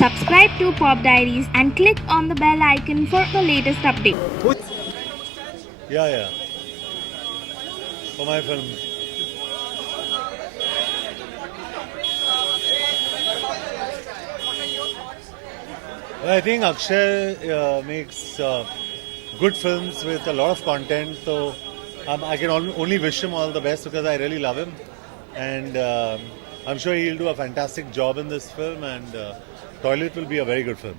Subscribe to Pop Diaries and click on the bell icon for the latest update. Yeah. For my film. Well, I think Akshay makes good films with a lot of content. So I can only wish him all the best because I really love him. And I'm sure he'll do a fantastic job in this film. And Toilet will be a very good film.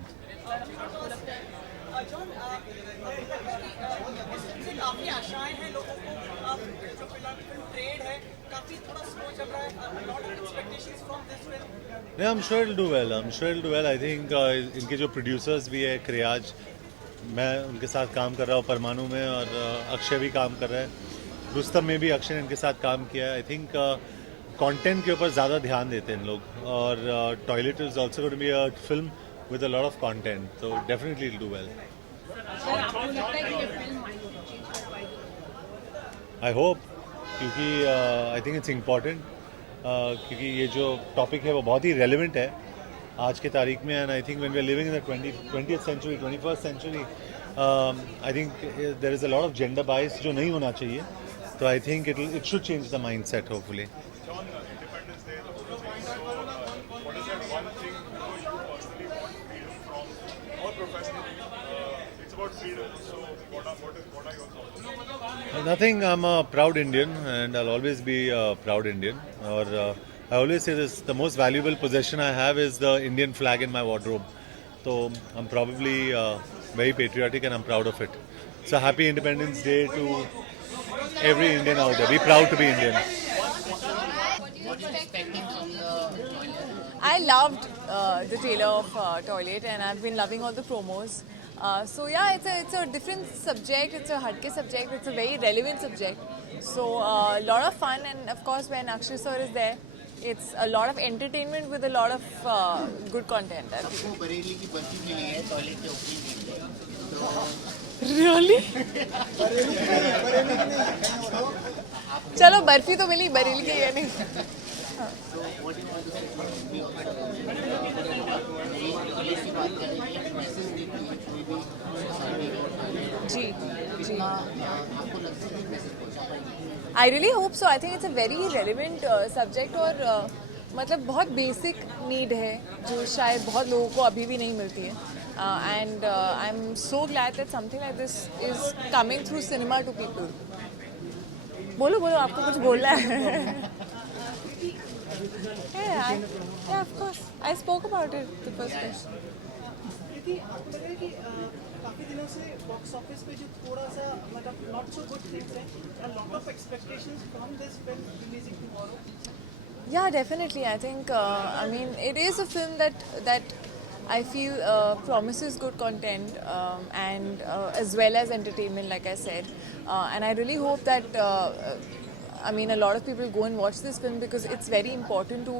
काफी आशाएं हैं लोगों को अब जो film trade है काफी थोड़ा स्लो चल रहा है lot of expectations from this film Yeah, I'm sure it'll do well. I think इनके जो producers भी है क्रियाज, मैं उनके साथ काम कर रहा हूँ परमाणु में और अक्षय भी काम कर रहा है. रुस्तम में भी अक्षय ने इनके साथ काम किया है. आई थिंक कंटेंट के ऊपर ज़्यादा ध्यान देते हैं इन लोग और Toilet is also going to be a film with a lot of content, तो definitely it do well. I hope, क्योंकि आई थिंक इट्स इम्पॉर्टेंट, क्योंकि ये जो टॉपिक है वो बहुत ही रेलिवेंट है आज के तारीख में. And I think when we are living in the 20th century 21st century, I think there is a lot of gender bias जो नहीं होना चाहिए. तो I think it should change the mindset hopefully. Nothing. I'm a proud Indian, and I'll always be a proud Indian. Or I always say this: the most valuable possession I have is the Indian flag in my wardrobe. So I'm probably very patriotic, and I'm proud of it. So happy Independence Day to every Indian out there. Be proud to be Indian. I loved the trailer of Toilet, and I've been loving all the promos. So yeah, it's a different subject. It's a hatke subject. It's a very relevant subject. So a lot of fun, and of course when Akshay sir is there, it's a lot of entertainment with a lot of good content. Bareilly की बर्फी मिली है toilet के opening. Really? चलो बर्फी तो मिली, बरेली की ये नहीं. जी. I really hope so. I think it's a very relevant subject और मतलब बहुत बेसिक नीड है जो शायद बहुत लोगों को अभी भी नहीं मिलती है. And I'm so glad that something like this is coming through cinema to people. बोलो आपको कुछ बोलना है? Yeah, of course. I spoke about it the first question. आपको लग रहा है कि काफी दिनों से बॉक्स ऑफिस पे जो थोड़ा सा मतलब नॉट सो गुड थिंग्स हैं, a lot of expectations from this film releasing tomorrow. Yeah, definitely. I think I mean it is a film that I feel promises good content and as well as entertainment, like I said, and I really hope that I mean a lot of people go and watch this film because it's very important to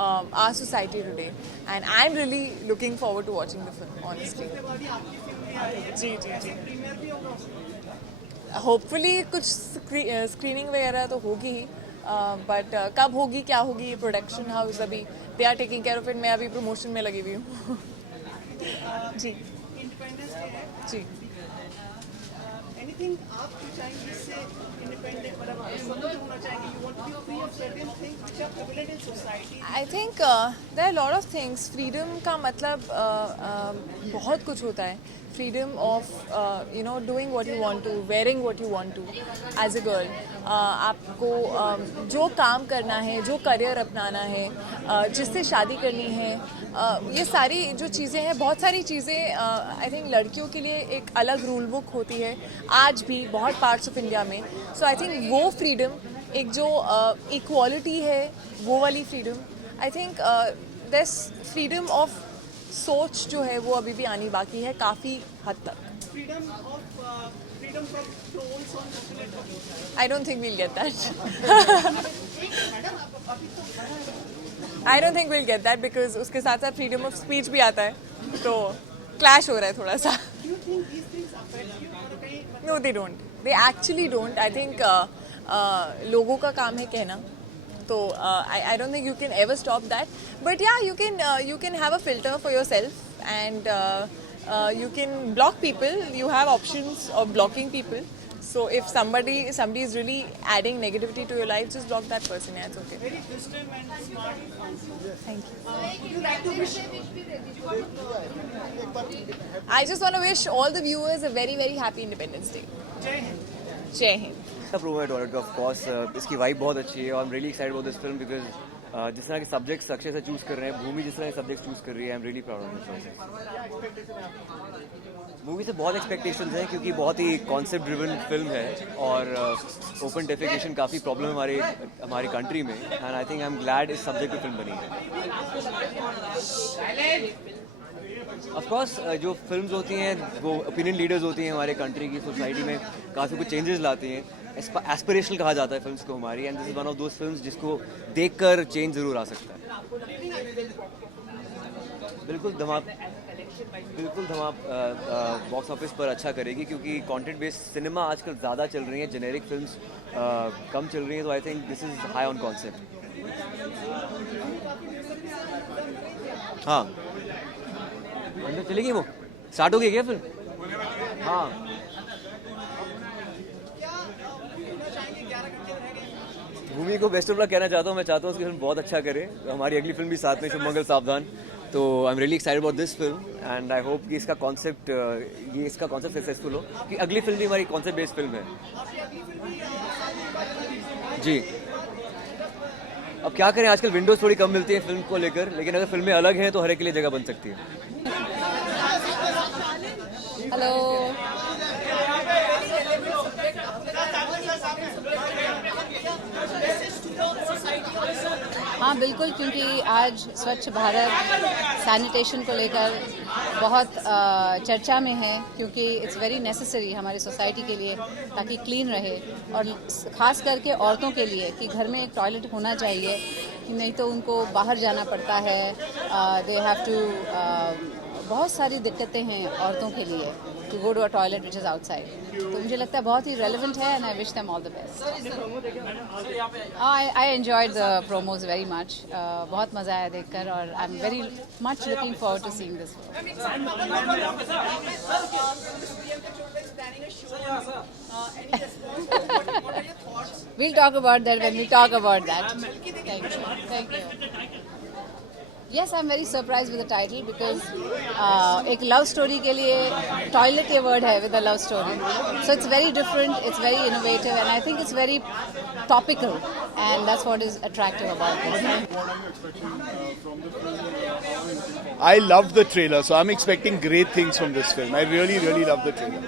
our society today, and I'm really looking forward to watching the film, honestly. जी. Hopefully कुछ screening वगैरह तो होगी ही, but कब होगी क्या होगी, production house अभी they are taking care of it. मैं अभी प्रमोशन में लगी हुई हूँ. जी. इंडिपेंडेंस डे है जी. एनीथिंग आप चाहेंगे इससे इंडिपेंडेंट मतलब स्वतंत्र होना चाहेंगे, you want to be free of certain things which are privileged in society. I think there are a lot of things. Freedom का मतलब बहुत कुछ होता है. Freedom of doing what you want to, wearing what you want to as a girl. आपको जो काम करना है, जो करियर अपनाना है, जिससे शादी करनी है, ये सारी जो चीज़ें हैं, बहुत सारी चीज़ें आई थिंक लड़कियों के लिए एक अलग रूल बुक होती है आज भी बहुत पार्ट्स ऑफ इंडिया में. सो आई थिंक वो फ्रीडम, एक जो इक्वालिटी है, वो वाली freedom, I think this freedom of सोच जो है वो अभी भी आनी बाकी है काफ़ी हद तक. freedom from trolls on internet. I don't think we'll get that. I don't think we'll get that because उसके साथ साथ freedom of speech भी आता है, तो clash हो रहा है थोड़ा सा. Do you think these things affect you or कहीं? No, they don't. They actually don't. I think लोगों का काम है कहना. So I don't think you can ever stop that. But yeah, you can have a filter for yourself, and you can block people. You have options of blocking people. So if somebody is really adding negativity to your life, just block that person. Yeah, it's okay. Very wisdom and smart. Thank you. Would you like to wish? I just want to wish all the viewers a very, very happy Independence Day. Jai Hind. Jai Hind. Promo है toilet का, of course इसकी vibe बहुत अच्छी है और I am really excited about this film because जिस तरह के सब्जेक्ट्स अक्षय से चूज कर रहे हैं, भूमि जिस तरह के सब्जेक्ट्स चूज कर रही है, I am really proud of this choices. Movie से बहुत एक्सपेक्टेशंस हैं क्योंकि बहुत ही कॉन्सेप्ट ड्रिवन फिल्म है और ओपन डेफिकेशन काफ़ी प्रॉब्लम हमारी कंट्री में, and I think I am glad इस सब्जेक्ट पे फिल्म बनी है। ऑफकोर्स जो फिल्म्स होती हैं वो ओपिनियन लीडर्स होती हैं हमारे कंट्री की सोसाइटी में, काफ़ी कुछ चेंजेस लाती हैं। एस्पिरेशनल कहा जाता है फिल्म्स को हमारी, and this is one of those films जिसको देखकर चेंज ज़रूर आ सकता है। बिल्कुल धमाल बॉक्स ऑफिस पर अच्छा करेगी क्योंकि कंटेंट बेस्ड सिनेमा आजकल ज़्यादा चल रही हैं, जेनेरिक फिल्म्स कम चल रही हैं, तो I think this is high on concept. हाँ, अंदर चलेगी वो, स्टार्ट हो गई क्या फिल्म? हाँ, भूमि को बेस्ट ऑफ लक कहना चाहता हूँ। मैं चाहता हूँ उसकी फिल्म बहुत अच्छा करे, हमारी अगली फिल्म भी साथ में, शुभमंगल सावधान। तो I am really excited about this film and I hope कि इसका कॉन्सेप्ट सक्सेसफुल हो, कि अगली फिल्म भी हमारी कॉन्सेप्ट बेस्ड फिल्म है। जी, अब क्या करें, आजकल विंडोज थोड़ी कम मिलती है फिल्म को लेकर, लेकिन अगर फिल्में अलग हैं तो हर एक के लिए जगह बन सकती है। हेलो, हाँ बिल्कुल, क्योंकि आज स्वच्छ भारत सैनिटेशन को लेकर बहुत चर्चा में है, क्योंकि इट्स वेरी नेसेसरी हमारी सोसाइटी के लिए ताकि क्लीन रहे, और ख़ास करके औरतों के लिए कि घर में एक टॉयलेट होना चाहिए, कि नहीं तो उनको बाहर जाना पड़ता है। दे हैव टू, बहुत सारी दिक्कतें हैं औरतों के लिए to go to a toilet which is outside. तो मुझे लगता है बहुत ही रेलिवेंट है, and I wish them all the best. I enjoyed the promos very much, बहुत मज़ा आया देखकर, और I am very much looking forward to seeing this. We'll talk about that when we talk about that. Thank you. Yes, I'm very surprised with the title because एक love story के लिए toilet ये word है with a love story. So it's very different, it's very innovative, and I think it's very topical, and that's what is attractive about this. I loved the trailer, so I'm expecting great things from this film. I really, really love the trailer.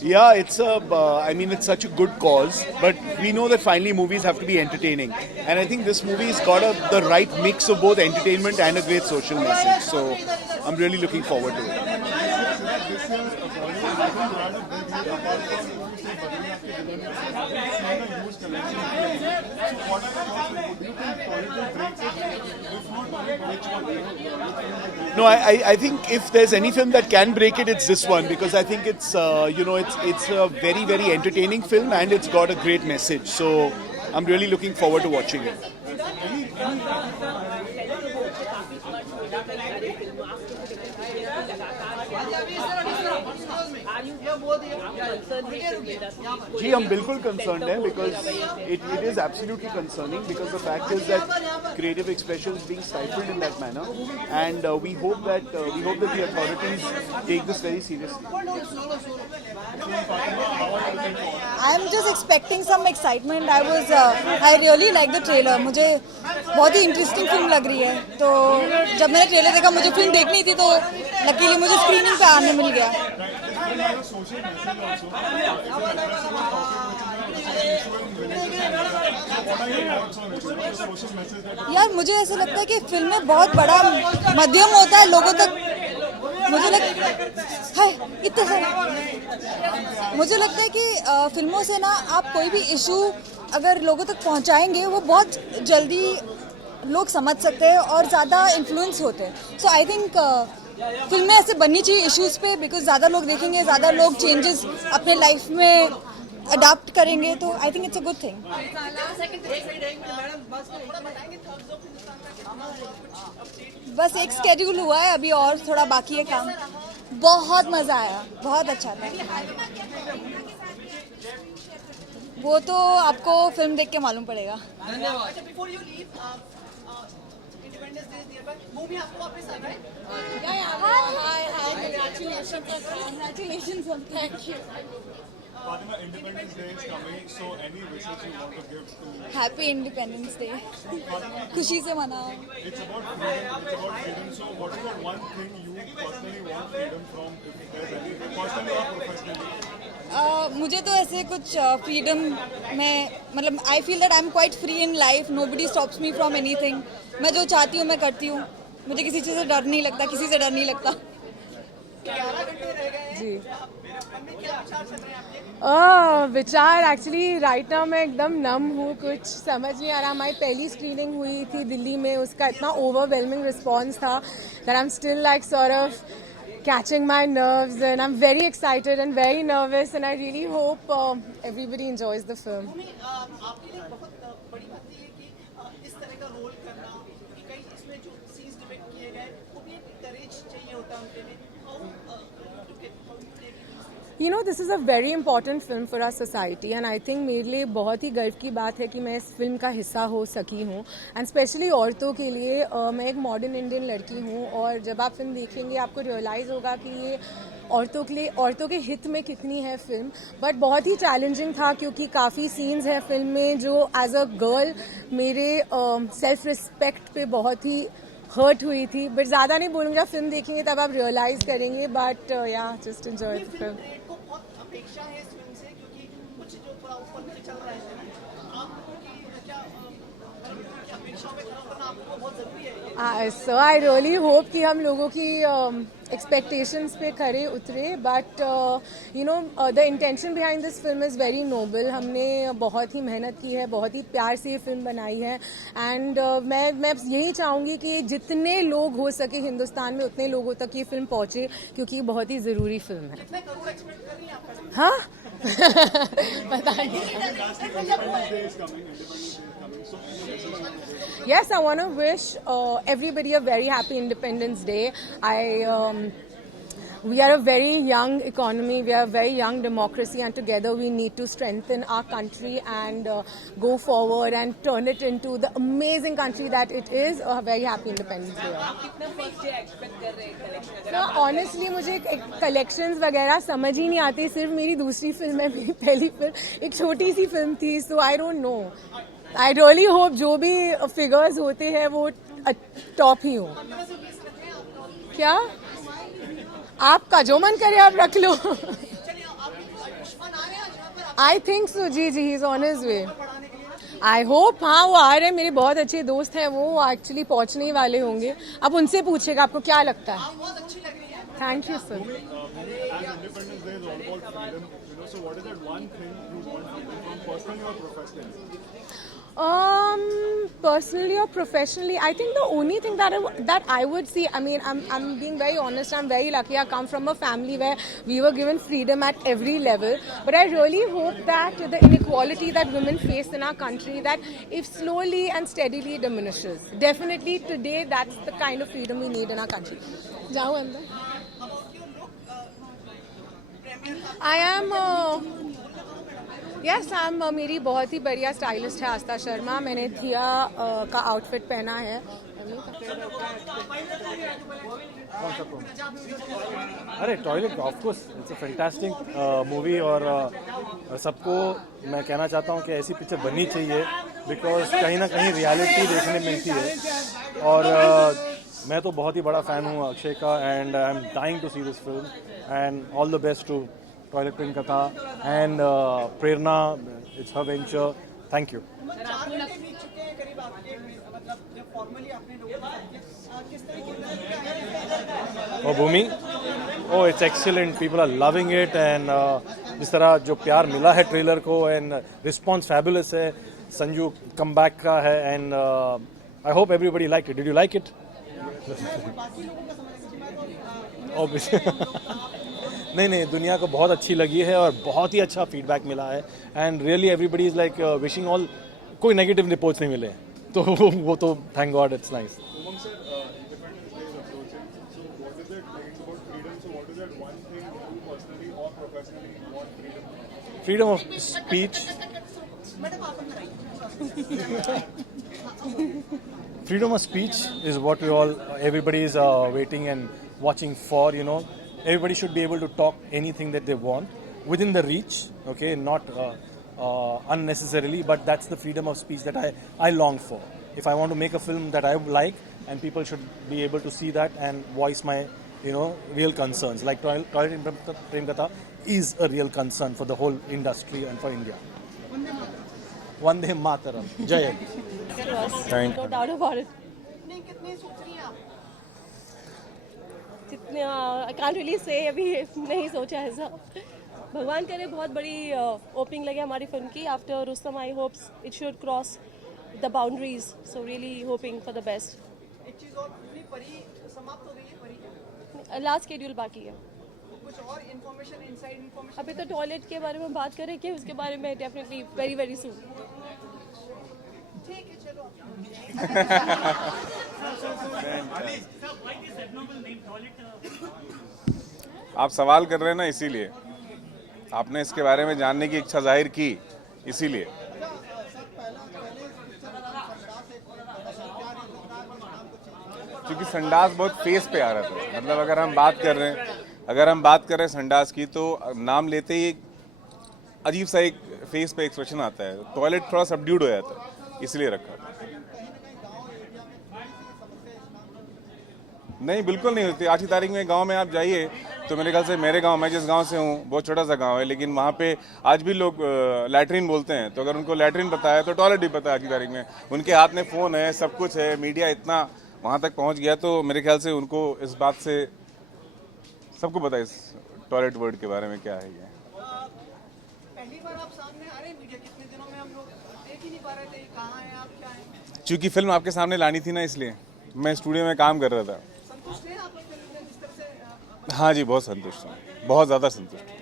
Yeah, it's I mean, it's such a good cause, but we know that finally movies have to be entertaining, and I think this movie's got the right mix of both entertainment and a great social message. So I'm really looking forward to it. No, I think if there's any film that can break it, it's this one, because I think it's it's a very, very entertaining film and it's got a great message. So I'm really looking forward to watching it. जी, हम बिल्कुल concerned हैं because it is absolutely concerning, because the fact is that creative expression is being stifled in that manner, and we hope that the authorities take this very seriously. I am just expecting some excitement. I really like the trailer. मुझे बहुत ही interesting film लग रही है, तो जब मैंने trailer देखा, मुझे फिल्म देखनी थी, तो लकीली मुझे स्क्रीनिंग पे आने मिल गया। यार, मुझे ऐसा लगता है कि फिल्म में बहुत बड़ा माध्यम होता है लोगों तक। मुझे लगता है कि फिल्मों से ना आप कोई भी इशू अगर लोगों तक पहुंचाएंगे, वो बहुत जल्दी लोग समझ सकते हैं और ज़्यादा इन्फ्लुएंस होते हैं। सो आई थिंक फिल्में ऐसे बननी चाहिए इश्यूज़ पे, बिकॉज ज़्यादा लोग देखेंगे, ज़्यादा लोग चेंजेस अपने लाइफ में अडाप्ट करेंगे तो I think it's a good thing. बस एक स्केड्यूल हुआ है अभी और थोड़ा बाकी है काम। बहुत मज़ा आया, बहुत अच्छा था। वो तो आपको फिल्म देख के मालूम पड़ेगा। Before you leave independence day near by movie आपको वापस आ गए। Congratulations, thank you. Fatima, Independence Day is coming, so any message you want to give to? Happy Independence Day. खुशी से मनाओ। It's about freedom. So, what is that one thing you personally want freedom from? If there's any, personally or professionally? मुझे तो ऐसे कुछ freedom में मतलब I feel that I am quite free in life. Nobody stops me from anything. मैं जो चाहती हूँ मैं करती हूँ। मुझे किसी चीज़ से डर नहीं लगता, किसी से डर नहीं लगता। 11 घंटे रह गए जी। मम्मी क्या विचार चल रहे हैं आपके? विचार एक्चुअली राइट नाउ मैं एकदम नम हूँ, कुछ समझ नहीं आ रहा। हमारी पहली स्क्रीनिंग हुई थी दिल्ली में, उसका इतना ओवरवेलमिंग रिस्पॉन्स था that I am still like sort of catching my nerves, and I'm very excited and very nervous, and I really hope everybody enjoys the film. आपके लिए बहुत बड़ी बात ये है कि इस तरह का रोल करना, क्योंकि कई इसमें जो सीन्स डिपिक्ट किए गए वो भी एक करेज चाहिए होता है उनके लिए। You know, this is a very important film for our society, and I think मेरे लिए बहुत ही गर्व की बात है कि मैं इस फिल्म का हिस्सा हो सकी हूँ, एंड स्पेशली औरतों के लिए। मैं एक मॉडर्न इंडियन लड़की हूँ, और जब आप फिल्म देखेंगे आपको रियलाइज़ होगा कि ये औरतों के लिए, औरतों के हित में कितनी है फिल्म। बट बहुत ही चैलेंजिंग था क्योंकि काफ़ी सीन्स हैं फिल्म में जो एज अ गर्ल मेरे सेल्फ रिस्पेक्ट पे बहुत ही हर्ट हुई थी। बट ज़्यादा नहीं बोलूँगा, फिल्म देखेंगे तब आप रियलाइज़ करेंगे। बट या जस्ट एंजॉय द फिल्म। को बहुत अपेक्षा है इस फिल्म से, क्योंकि कुछ जो थोड़ा ऊपर नीचे चल रहा है आप लोगों की क्या अपेक्षाओं पे खरा उतरना आपको बहुत जरूरी है। सो आई रियली होप कि हम लोगों की एक्सपेक्टेशंस पे खरे उतरे। But you know the intention behind this film is very noble. हमने बहुत ही मेहनत की है, बहुत ही प्यार से ये फिल्म बनाई है, एंड मैं यही चाहूँगी कि जितने लोग हो सके हिंदुस्तान में उतने लोगों तक ये फिल्म पहुँचे, क्योंकि ये बहुत ही ज़रूरी फिल्म है। कितने करोड़ एक्सपेक्ट कर रही हैं आप? हाँ पता नहीं। Yes, I want to wish everybody a very happy Independence Day. We are a very young economy, we are a very young democracy, and together we need to strengthen our country and go forward and turn it into the amazing country that it is. A very happy Independence Day. So honestly मुझे collections वगैरह समझ ही नहीं आती। सिर्फ मेरी दूसरी film है, मेरी पहली फिल्म एक छोटी सी फिल्म थी, so I don't know. I really hope जो भी फिगर्स होते हैं वो टॉप ही हो। क्या आपका जो मन करे आप रख लो। I think so. जी जी, he is on his way. I hope. हाँ वो आ रहे हैं, मेरे बहुत अच्छे दोस्त हैं, वो एक्चुअली पहुंचने ही वाले होंगे। आप उनसे पूछेगा आपको क्या लगता है। Thank you sir. Personally or professionally, I think the only thing that I would see, I mean, I'm being very honest, I'm very lucky. I come from a family where we were given freedom at every level. But I really hope that the inequality that women face in our country, that if slowly and steadily diminishes. Definitely today, that's the kind of freedom we need in our country. Jao andar. I am. Yes ma'am, मेरी बहुत ही बढ़िया stylist है आस्था शर्मा। मैंने थिया का outfit पहना है। अरे toilet of course it's a fantastic movie, और सबको मैं कहना चाहता हूँ कि ऐसी पिक्चर बननी चाहिए, बिकॉज कहीं ना कहीं रियलिटी देखने मिलती है। और मैं तो बहुत ही बड़ा फ़ैन हूँ अक्षय का, and I am dying to see this film, and all the best to Toilet प्रिंट कथा and Prerna, it's her venture. Thank you. और Bhumi, oh it's excellent, people are loving it, and जिस तरह जो प्यार मिला है ट्रेलर को, एंड रिस्पॉन्स फैबुलस है। संजू कम बैक का है, and I hope everybody like it. Did you like it? नहीं, दुनिया को बहुत अच्छी लगी है और बहुत ही अच्छा फीडबैक मिला है and really everybody is like wishing all, कोई नेगेटिव रिपोर्ट्स नहीं मिले, तो वो तो thank God, it's nice. Freedom of speech. Freedom of speech is what everybody is waiting and watching for, you know. Everybody should be able to talk anything that they want within the reach, okay, not unnecessarily, but that's the freedom of speech that I long for. If I want to make a film that I like, and people should be able to see that and voice my, you know, real concerns. Like Toilet Prem Katha is a real concern for the whole industry and for India. Vande Mataram. Jai Hind. No doubt about it. जितने I can't really say, अभी नहीं सोचा ऐसा। भगवान करे बहुत बड़ी opening लगे हमारी फिल्म की। After Rustam I hopes it should cross the boundaries, so really hoping for the best. एक चीज और, परी समाप्त हो गई है, परी लास्ट शेड्यूल बाकी है। कुछ और इन्फॉर्मेशन, इनसाइड इन्फॉर्मेशन अभी तो टॉयलेट के बारे में बात करें कि उसके बारे में डेफिनेटली वेरी वेरी सून। ठीक है, चलो। आप सवाल कर रहे हैं ना, इसीलिए आपने इसके बारे में जानने की इच्छा जाहिर की, इसीलिए। क्योंकि संडास बहुत फेस पे आ रहा था, मतलब अगर हम बात कर रहे हैं संडास की, तो नाम लेते ही अजीब सा एक फेस पे एक्सप्रेशन आता है। टॉयलेट थोड़ा सबड्यूड हो जाता है, इसलिए रखा। नहीं, बिल्कुल नहीं होती। आज की तारीख में गांव में आप जाइए तो मेरे ख्याल से, मेरे गांव, मैं जिस गांव से हूँ बहुत छोटा सा गांव है, लेकिन वहाँ पे आज भी लोग लैट्रिन बोलते हैं। तो अगर उनको लैट्रिन पता है तो टॉयलेट भी पता है। आज की तारीख में उनके हाथ में फ़ोन है, सब कुछ है, मीडिया इतना वहाँ तक पहुँच गया, तो मेरे ख्याल से उनको इस बात से सबको पता है इस टॉयलेट वर्ड के बारे में क्या है। ये पहली बार आप सामने आ रहे हैं मीडिया, कितने दिनों में हम लोग देख ही नहीं पा रहे थे, कहाँ हैं आप, क्या हैं? क्योंकि फिल्म आपके सामने लानी थी ना, इसलिए मैं स्टूडियो में काम कर रहा था। संतुष्ट हैं आप फिल्म में जिस तरह से? हाँ जी, बहुत संतुष्ट हूँ, बहुत ज़्यादा संतुष्ट हूँ।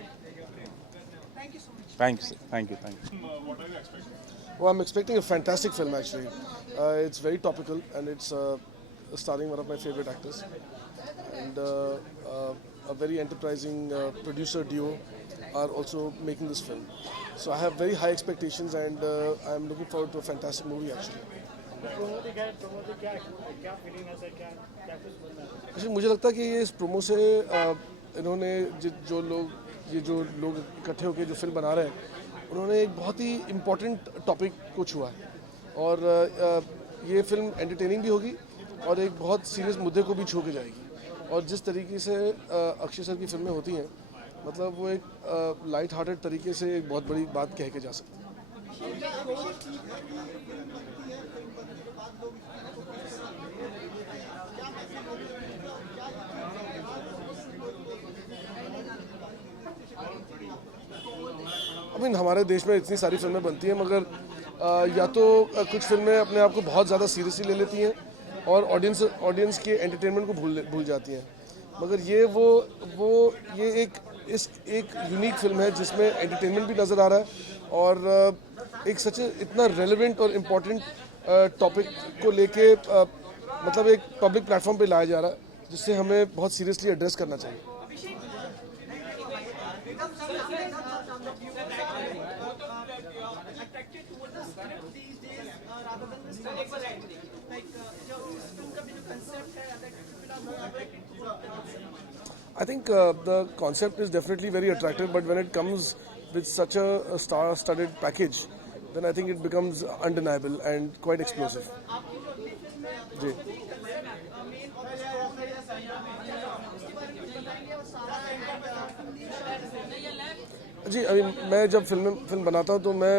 Thank you so much. Thank you sir, thank you, thank you. Well, I'm expecting a fantastic film actually. It's very topical and it's starring one of my favorite actors, and a very enterprising producer duo are also making this film. So I have very high expectations and I'm looking forward to a fantastic movie actually. actually मुझे लगता है कि ये इस promo से इन्होंने जो लोग इकट्ठे होकर जो फिल्म बना रहे हैं, उन्होंने एक बहुत ही इम्पोर्टेंट टॉपिक को छुआ है, और ये फिल्म एंटरटेनिंग भी होगी और एक बहुत सीरियस मुद्दे को भी छू के जाएगी। और जिस तरीके से अक्षय सर की फिल्में होती हैं, मतलब वो एक लाइट हार्टेड तरीके से एक बहुत बड़ी बात कह के जा सकती है। I mean, हमारे देश में इतनी सारी फिल्में बनती हैं, मगर या तो कुछ फिल्में अपने आप को बहुत ज़्यादा सीरियसली ले लेती हैं और ऑडियंस के एंटरटेनमेंट को भूल जाती हैं। मगर ये एक यूनिक फिल्म है जिसमें एंटरटेनमेंट भी नज़र आ रहा है और एक सच इतना रेलेवेंट और इम्पोर्टेंट टॉपिक को लेके मतलब एक पब्लिक प्लेटफॉर्म पे लाया जा रहा है, जिससे हमें बहुत सीरियसली एड्रेस करना चाहिए। I think the concept is definitely very attractive, but when it comes with such a star-studded package, then I think it becomes undeniable and quite explosive. जी जी, मैं जब फिल्म बनाता हूँ तो मैं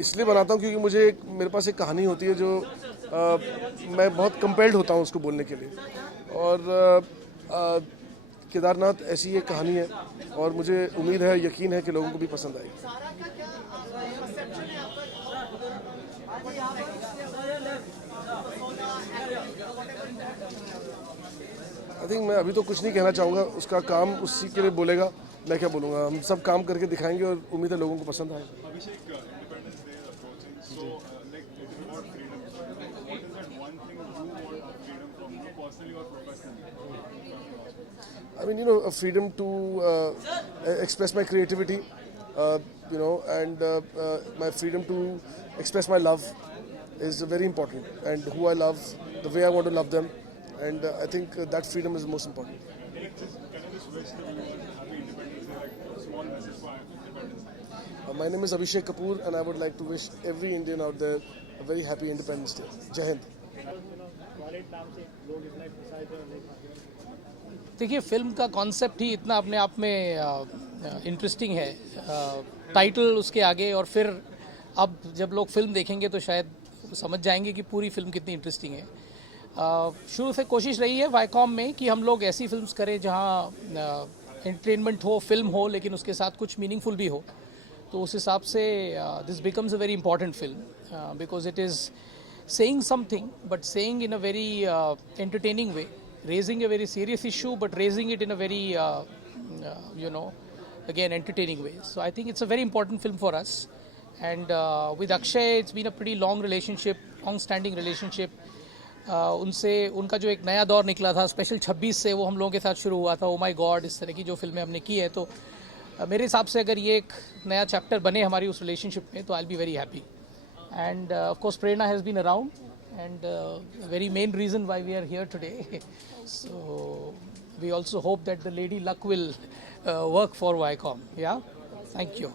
इसलिए बनाता हूँ क्योंकि मेरे पास एक कहानी होती है जो मैं बहुत कंपेल्ड होता हूँ उसको बोलने के लिए, और केदारनाथ ऐसी एक कहानी है और मुझे उम्मीद है, यकीन है कि लोगों को भी पसंद आएगी। आई थिंक मैं अभी तो कुछ नहीं कहना चाहूँगा, उसका काम उसी के लिए बोलेगा, मैं क्या बोलूँगा। हम सब काम करके दिखाएंगे और उम्मीद है लोगों को पसंद आएगा। I mean, freedom to express my creativity, and my freedom to express my love is very important, and who I love, the way I want to love them, and I think that freedom is most important. My name is Abhishek Kapoor, and I would like to wish every Indian out there a very happy Independence Day. Jai Hind. देखिए, film का concept ही इतना अपने आप में interesting है, title उसके आगे, और फिर अब जब लोग फिल्म देखेंगे तो शायद समझ जाएंगे कि पूरी फिल्म कितनी इंटरेस्टिंग है। शुरू से कोशिश रही है वाईकॉम में कि हम लोग ऐसी फिल्म्स करें जहां एंटरटेनमेंट हो, फिल्म हो, लेकिन उसके साथ कुछ मीनिंगफुल भी हो। तो उस हिसाब से this becomes a very important film because it is saying something, but saying in a very entertaining way, raising a very serious issue, but raising it in a very, again, entertaining way. So I think it's a very important film for us. And with Akshay, it's been a pretty long relationship, long-standing relationship. उनसे उनका जो एक नया दौर निकला था special 26 से, वो हम लोगों के साथ शुरू हुआ था। ओ माई गॉड, इस तरह की जो फिल्में हमने की है, तो मेरे हिसाब से अगर ये एक नया चैप्टर बने हमारी उस रिलेशनशिप में, तो I will be very happy. And of course, Prerna has been around, and very main reason why we are here today. So we also hope that the Lady Luck will work for Viacom. Yeah, thank you.